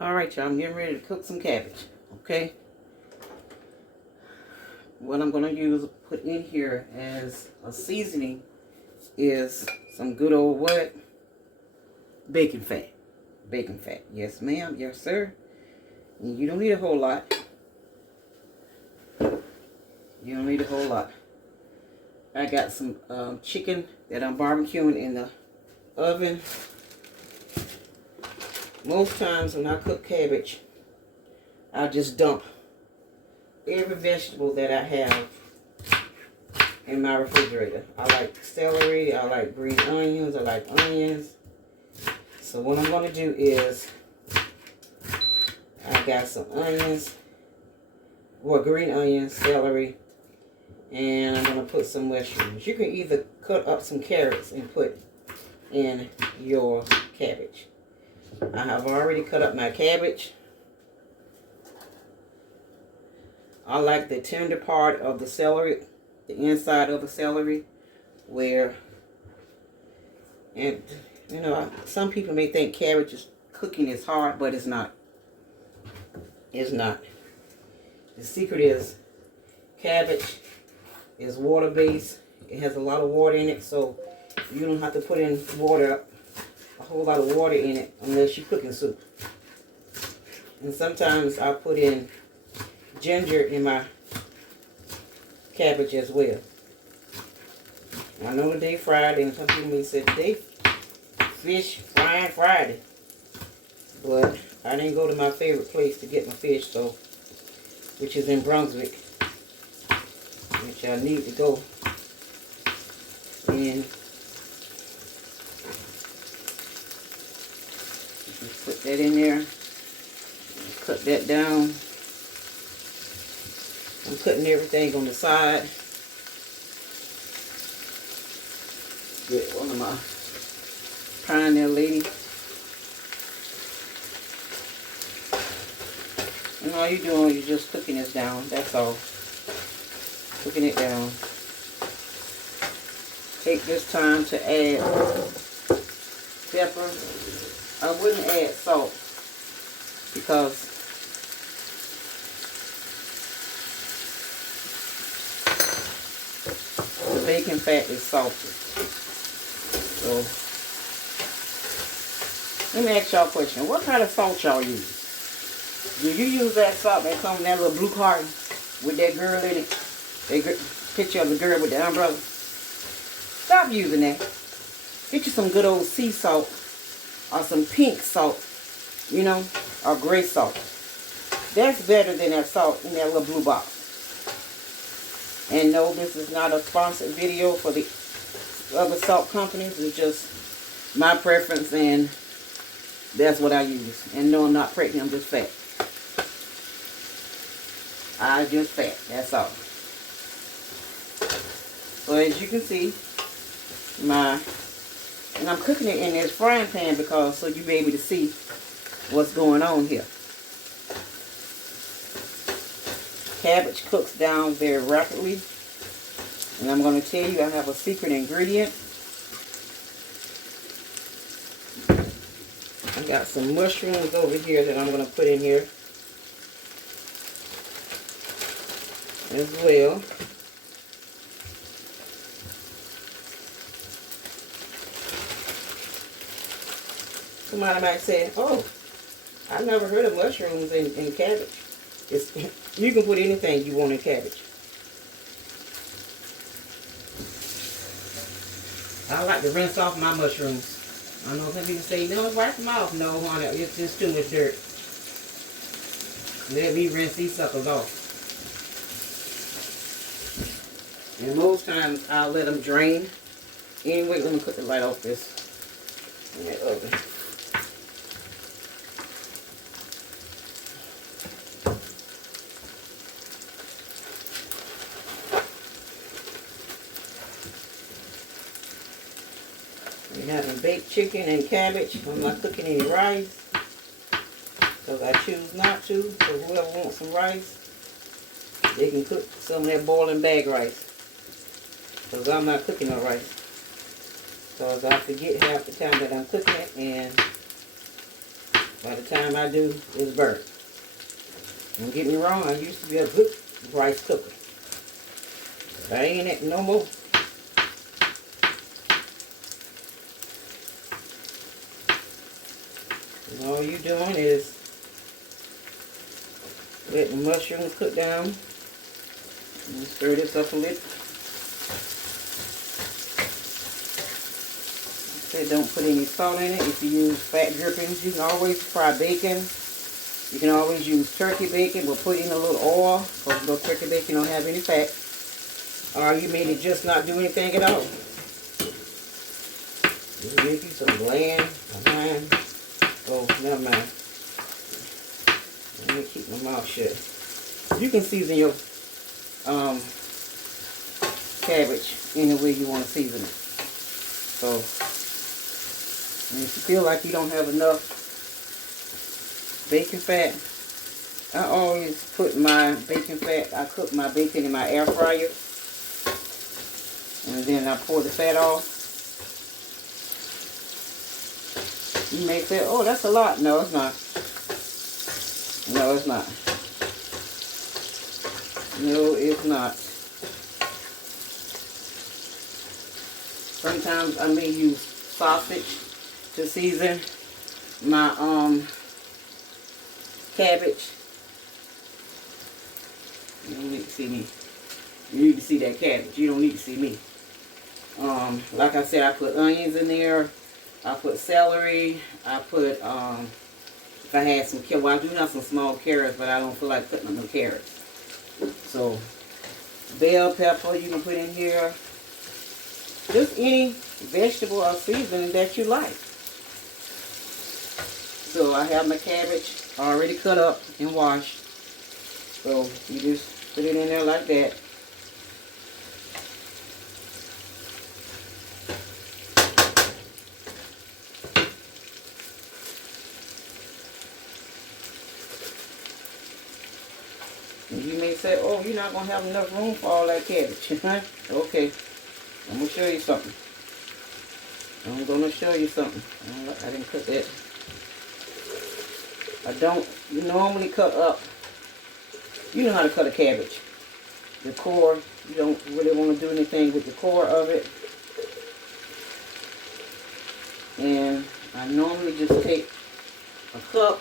Alright, y'all, I'm getting ready to cook some cabbage, okay? What I'm going to use, put in here as a seasoning is some good old what? Bacon fat. Bacon fat. Yes, ma'am. Yes, sir. And you don't need a whole lot. You don't need a whole lot. I got some chicken that I'm barbecuing in the oven. Most times when I cook cabbage, I just dump every vegetable that I have in my refrigerator. I like celery, I like green onions, I like onions. So what I'm going to do is, I got some onions, well, green onions, celery, and I'm going to put some mushrooms. You can either cut up some carrots and put in your cabbage. I have already cut up my cabbage. I like the tender part of the celery, the inside of the celery, where, and you know, some people may think cabbage cooking is hard, but it's not. It's not. The secret is cabbage is water-based. It has a lot of water in it, so you don't have to put in water, a whole lot of water in it, unless you're cooking soup. And sometimes I put in ginger in my cabbage as well. I know today Friday, and some people may say today fish frying Friday, but I didn't go to my favorite place to get my fish, so which is in Brunswick, which I need to go. And just put that in there. Cut that down. I'm cutting everything on the side. Get one of my pioneer lady. And all you're doing, you're just cooking this down. That's all. Cooking it down. Take this time to add pepper. I wouldn't add salt because the bacon fat is salty. So, let me ask y'all a question. What kind of salt y'all use? Do you use that salt that comes in that little blue carton with that girl in it? That picture of the girl with the umbrella? Stop using that. Get you some good old sea salt or some pink salt, you know, or gray salt. That's better than that salt in that little blue box. And no, this is not a sponsored video for the other salt companies. It's just my preference, and that's what I use. And no, I'm not pregnant, I'm just fat. I just fat, that's all. So as you can see, and I'm cooking it in this frying pan because so you be able to see what's going on here. Cabbage cooks down very rapidly. And I'm going to tell you, I have a secret ingredient. I got some mushrooms over here that I'm going to put in here as well. Somebody might say, oh, I've never heard of mushrooms in cabbage. You can put anything you want in cabbage. I like to rinse off my mushrooms. I know some people say, no, wipe them off. No, honey, it's just too much dirt. Let me rinse these suckers off. And most times I'll let them drain. Anyway, let me put the light off this in that oven. We're having baked chicken and cabbage. I'm not cooking any rice because I choose not to. So whoever wants some rice, they can cook some of that boiling bag rice. Because I'm not cooking no rice. Because I forget half the time that I'm cooking it, and By the time I do, it's burnt. Don't get me wrong, I used to be a good rice cooker. But I ain't it no more. And all you doing is let the mushroom cook down. And stir this up a little. Okay, don't put any salt in it. If you use fat drippings, you can always fry bacon. You can always use turkey bacon, but put in a little oil, because no turkey bacon don't have any fat. Or you may just not do anything at all. Just make you some bland behind. Oh, never mind. Let me keep my mouth shut. You can season your cabbage any way you want to season it. So, and if you feel like you don't have enough bacon fat, I always put my bacon fat, I cook my bacon in my air fryer, and then I pour the fat off. You may say, oh, that's a lot. No, it's not. No, it's not. No, it's not. Sometimes I may use sausage to season my cabbage. You don't need to see me. You need to see that cabbage. You don't need to see me. Like I said, I put onions in there. I put celery. I put, if I had some carrots, well, I do have some small carrots, but I don't feel like putting no carrots. So, bell pepper you can put in here. Just any vegetable or seasoning that you like. So, I have my cabbage already cut up and washed. So, you just put it in there like that. You may say, oh, you're not going to have enough room for all that cabbage. Okay. I'm going to show you something. I'm going to show you something. I didn't cut that. I don't normally cut up. You know how to cut a cabbage. The core, you don't really want to do anything with the core of it. And I normally just take a cup.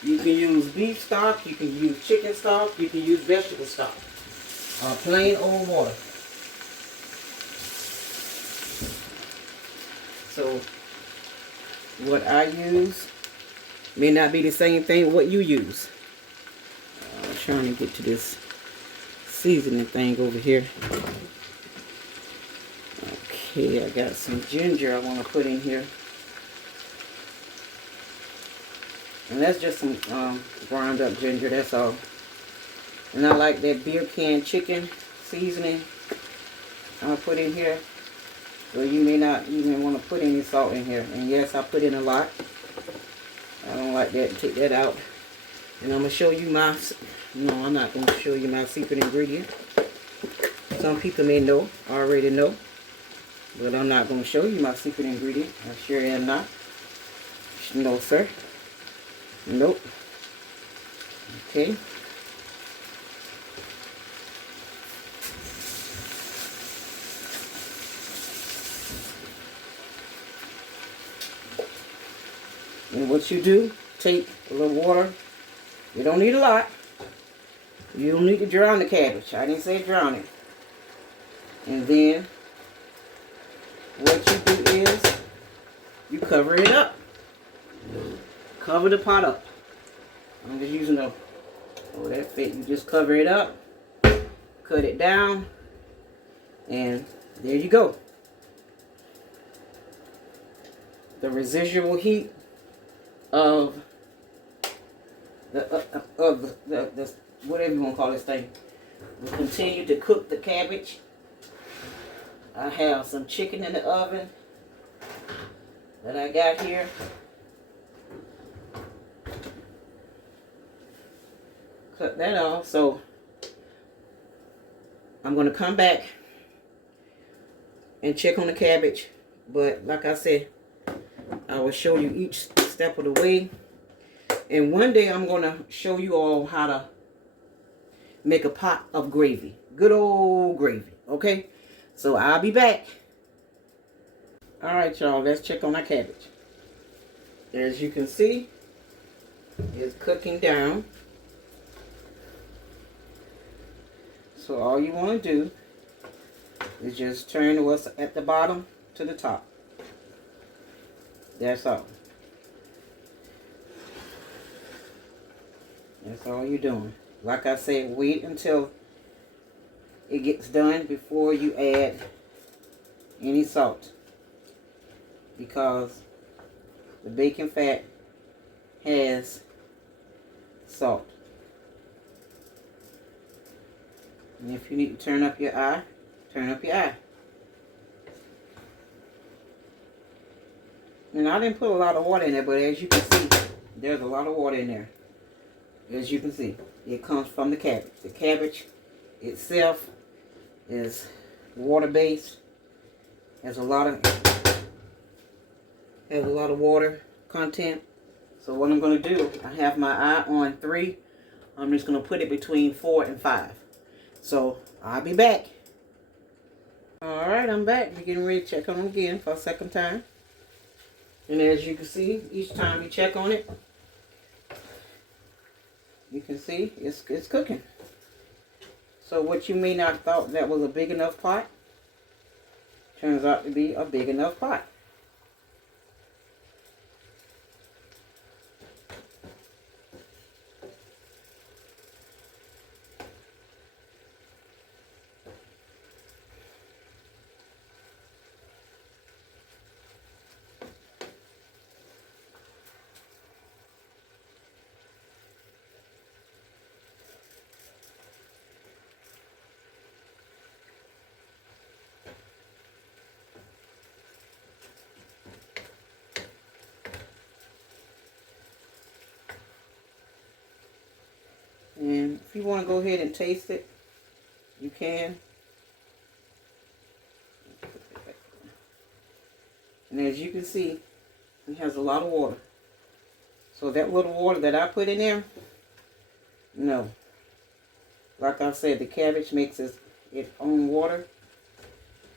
You can use beef stock, you can use chicken stock, you can use vegetable stock. Plain old water. So, what I use may not be the same thing what you use. I'm trying to get to this seasoning thing over here. Okay, I got some ginger I want to put in here. And that's just some ground up ginger, that's all. And I like that beer can chicken seasoning I'll put in here. So you may not even want to put any salt in here. And yes, I put in a lot. I don't like that. Take that out. And I'm going to show you my, no, I'm not going to show you my secret ingredient. Some people may know, already know. But I'm not going to show you my secret ingredient. I sure am not. No, sir. Nope. Okay. And what you do, take a little water. You don't need a lot. You don't need to drown the cabbage. I didn't say drown it. And then what you do is you cover it up. Cover the pot up. I'm just using a, oh, that fit. You just cover it up, cut it down, and there you go. The residual heat of the whatever you want to call this thing will continue to cook the cabbage. I have some chicken in the oven that I got here. Cut that off. So I'm going to come back and check on the cabbage. But like I said, I will show you each step of the way. And one day I'm going to show you all how to make a pot of gravy. Good old gravy. Okay? So I'll be back. Alright, y'all. Let's check on our cabbage. As you can see, it's cooking down. So all you want to do is just turn what's at the bottom to the top. That's all. That's all you're doing. Like I said, wait until it gets done before you add any salt, because the bacon fat has salt. And if you need to turn up your eye, turn up your eye. And I didn't put a lot of water in there, but as you can see, there's a lot of water in there. As you can see, it comes from the cabbage. The cabbage itself is water-based. Has a lot of water content. So what I'm going to do, I have my eye on 3. I'm just going to put it between 4 and 5. So I'll be back. Alright, I'm back. We're getting ready to check on them again for a second time. And as you can see, each time you check on it, you can see it's cooking. So what you may not have thought that was a big enough pot, turns out to be a big enough pot. And if you want to go ahead and taste it, you can. And as you can see, it has a lot of water. So that little water that I put in there, no. Like I said, the cabbage makes its own water.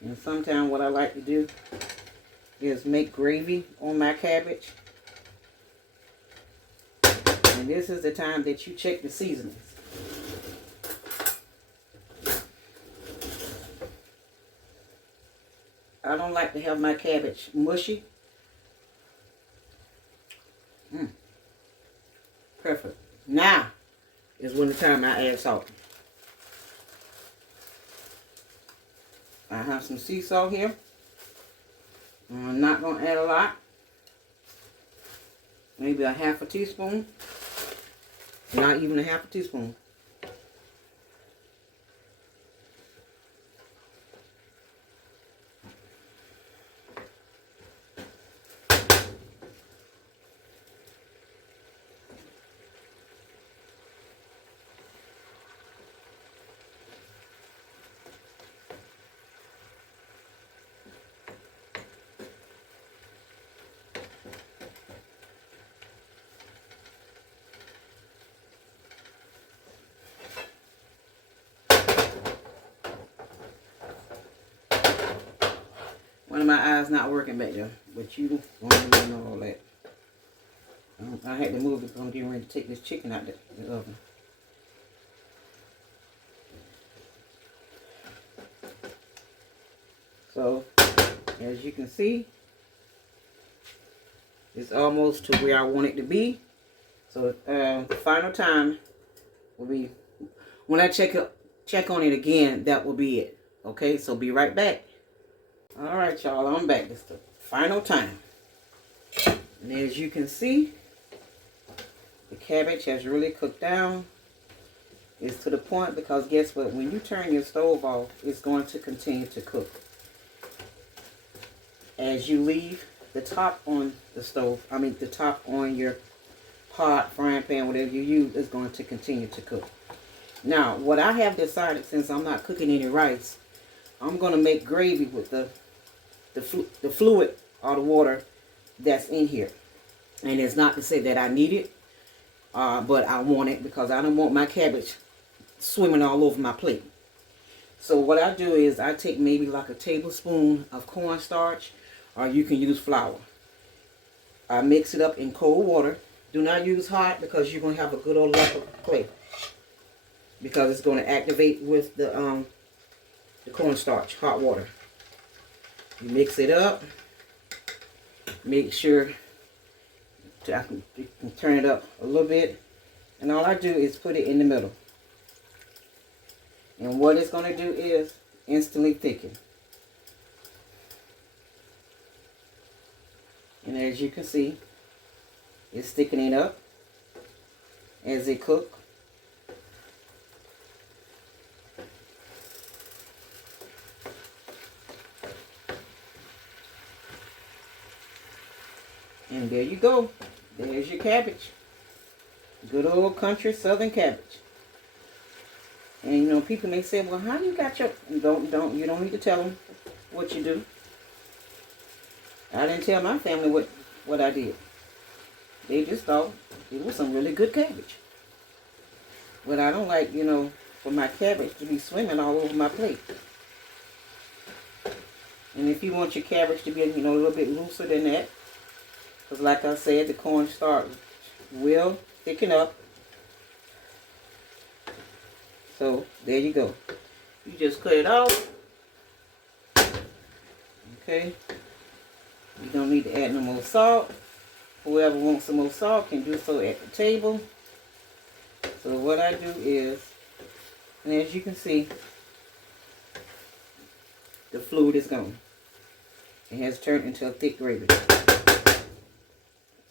And sometimes what I like to do is make gravy on my cabbage. And this is the time that you check the seasonings. I don't like to have my cabbage mushy. Perfect. Now is when the time I add salt. I have some sea salt here. I'm not going to add a lot. Maybe a half a teaspoon. Not even a half a teaspoon. One of my eyes not working back there, but you won't even know all that. I had to move it because I'm getting ready to take this chicken out the oven. So, as you can see, it's almost to where I want it to be. So, the final time will be, when I check on it again, that will be it. Okay, so be right back. Alright, y'all, I'm back. This is the final time. And as you can see, the cabbage has really cooked down. It's to the point because guess what? When you turn your stove off, it's going to continue to cook. As you leave the top on the stove, the top on your pot, frying pan, whatever you use, is going to continue to cook. Now, what I have decided, since I'm not cooking any rice, I'm going to make gravy with the fluid or the water that's in here. And it's not to say that I need it, but I want it because I don't want my cabbage swimming all over my plate. So what I do is I take maybe like a tablespoon of cornstarch, or you can use flour. I mix it up in cold water. Do not use hot because you're going to have a good old lump of clay, because it's going to activate with the cornstarch, hot water. You mix it up. Make sure I can turn it up a little bit. And all I do is put it in the middle. And what it's going to do is instantly thicken. And as you can see, it's thickening up as it cooks. And there you go. There's your cabbage. Good old country southern cabbage. And you know, people may say, well, how you got your... You don't need to tell them what you do. I didn't tell my family what I did. They just thought it was some really good cabbage. But I don't like, you know, for my cabbage to be swimming all over my plate. And if you want your cabbage to be, you know, a little bit looser than that, because like I said, the cornstarch will thicken up. So there you go. You just cut it off. Okay. You don't need to add no more salt. Whoever wants some more salt can do so at the table. So what I do is, and as you can see, the fluid is gone. It has turned into a thick gravy.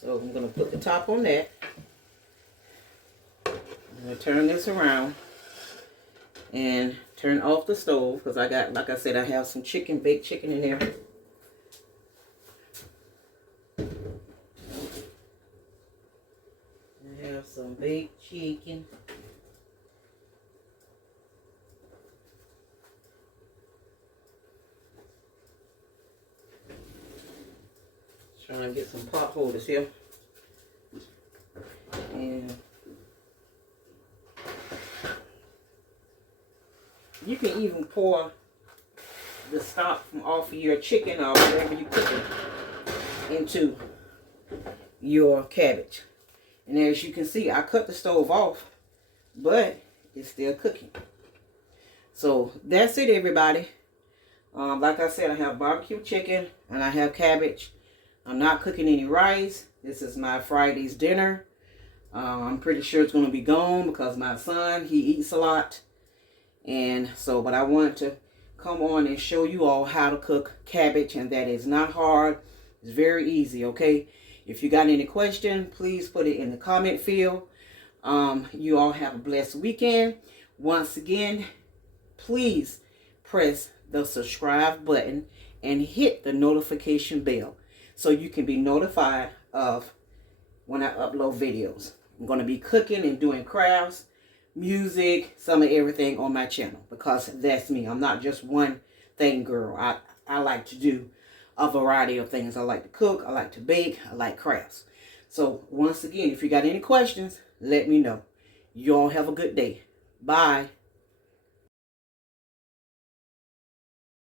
So I'm going to put the top on that. I'm going to turn this around and turn off the stove because I got, like I said, I have some chicken, baked chicken in there. I have some baked chicken. Trying to get some pot holders here. And you can even pour the stock from off of your chicken or whatever you cook it into your cabbage. And as you can see, I cut the stove off, but it's still cooking. So that's it, everybody. Like I said, I have barbecue chicken and I have cabbage. I'm not cooking any rice. This is my Friday's dinner. I'm pretty sure it's going to be gone because my son, he eats a lot. And so, but I wanted to come on and show you all how to cook cabbage, and that is not hard. It's very easy, okay? If you got any question, please put it in the comment field. You all have a blessed weekend. Once again, please press the subscribe button and hit the notification bell so you can be notified of when I upload videos. I'm going to be cooking and doing crafts, music, some of everything on my channel because that's me. I'm not just one thing girl. I like to do a variety of things. I like to cook, I like to bake, I like crafts. So once again, if you got any questions, let me know. You all have a good day. Bye.